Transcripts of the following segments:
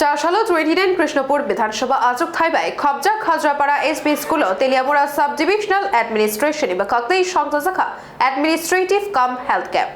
চারশালো 29 কৃষ্ণপুর বিধানসভা আজক থাইবাই খবজা Khajrapara SB school Teliamura sub divisional administration এবং কাকতাই সংযোজখা অ্যাডমিনিস্ট্রেটিভ কাম হেলথ ক্যাম্প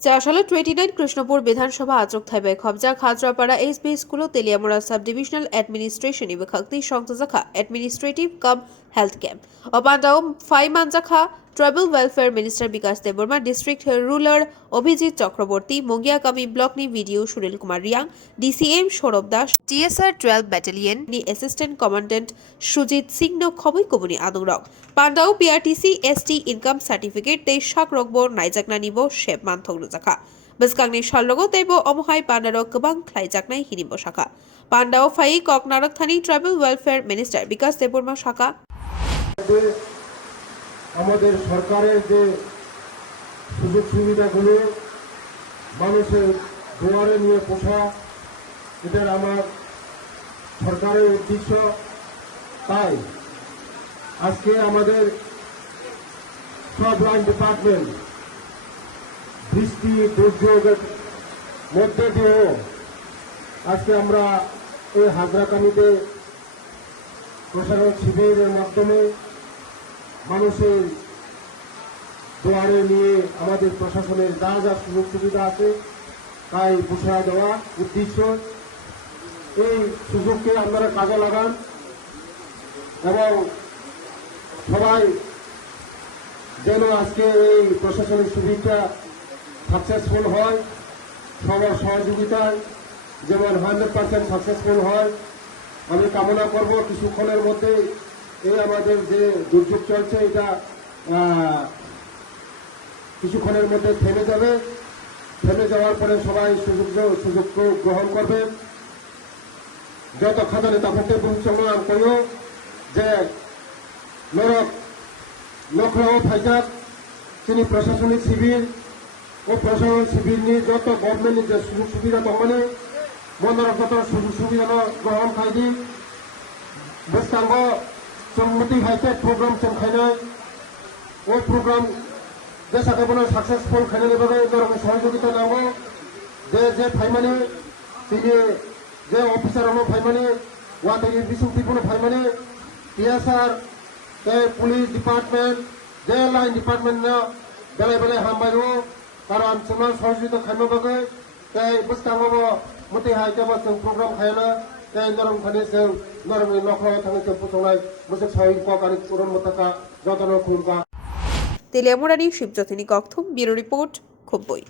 চারশালো 29 কৃষ্ণপুর বিধানসভা আজক থাইবাই খবজা Khajrapara SB school Teliamura sub divisional administration এবং কাকতাই সংযোজখা অ্যাডমিনিস্ট্রেটিভ কাম হেলথ ক্যাম্প অপান্ডাও ফাইমানজাখা tribal welfare minister Bikash Debbarma district rural Abhijit Chakraborty মঙ্গিয়াকামি ব্লকনি BDO Sunil Kumar Reang DCM Saurav Das TSR 12 battalion নি assistant commandant Sujit Singh no খবই কবুনি আদংরক পান্ডাও পিআরটিসি এসটি ইনকাম সার্টিফিকেট তে শাক রগবো নাইজাকনা নিবো শেপ মানথগ্র জাখা বেসকাংনি সালরগো তেবো অমহাই পান্ডারক গোबां ख्लाइजाकनाय हिनिबो शाखा पांडाव फाइ ककनारक थानी ट्राइबल वेलफेयर मिनिस्टार বিকাশ দেববর্মা শাখা আমাদের সরকারের যে সুযোগ সুবিধাগুলো মানুষের দুয়ারে নিয়ে পোষা এটার আমার সরকারের উদ্দেশ্য। তাই আজকে আমাদের সব লাইন ডিপার্টমেন্ট বৃষ্টি দুর্যোগের মধ্যে দিয়েও আজকে আমরা এই হাজরাকানিতে প্রশাসন শিবিরের মাধ্যমে মানুষের দুয়ারে নিয়ে আমাদের প্রশাসনের যা যা সুযোগ সুবিধা আছে তাই পোষায় দেওয়া উদ্দেশ্য। এই সুযোগকে আপনারা কাজে লাগান এবং সবাই যেন আজকে এই প্রশাসনিক শিবিরটা সাকসেসফুল হয়, সবার সহযোগিতায় যেমন 100% সাকসেসফুল হয় আমি কামনা করব। কিছুক্ষণের মধ্যে এই আমাদের যে দুর্যোগ চলছে এটা কিছুক্ষণের মধ্যে থেমে যাবে। থেমে যাওয়ার পরে সবাই সুযোগ গ্রহণ করবেন। যত খাদানে তাপতে বুঝছমান কইও যে নরক লখরাও ফাইজাক তিনি প্রশাসনিক শিবির ও প্রশাসনিক শিবির নিয়ে যত গভর্নমেন্টের যে সুযোগ সুবিধা তখনই মন্দির যত সুযোগ সুবিধা গ্রহণ খাইদি বেস্তাঙ্গ সম্মতি হাইটেক প্রোগ্রাম চলখাইনাই ওই প্রোগ্রাম যে সাথে সাকসেসফুল খাইনানি ভাবে এরকম সহযোগিতা নাও যে ফাইমানি তিনি যে অফিসার হলো ফাইমানি ওয়া থেকে বিশুক্তিপূর্ণ ফাইমানি টিএসআর পুলিশ ডিপার্টমেন্ট যে লাইন ডিপার্টমেন্ট বেলায় বেলায় হামবাইও কারণ সমাজ সহযোগিতা খাইনো বাকে তাই বুঝতাঙ্গ মতি হাইটেক প্রোগ্রাম খাইনা তাই নরম খানি সে নরম নখরা থাকি পোষণাই বসে সাহিক কারি পুরন মতাকা যতন খুলবা তেলিয়ামুড়ানি শিবজ্যোতিনী ককথুম ব্যুরো রিপোর্ট খুবই।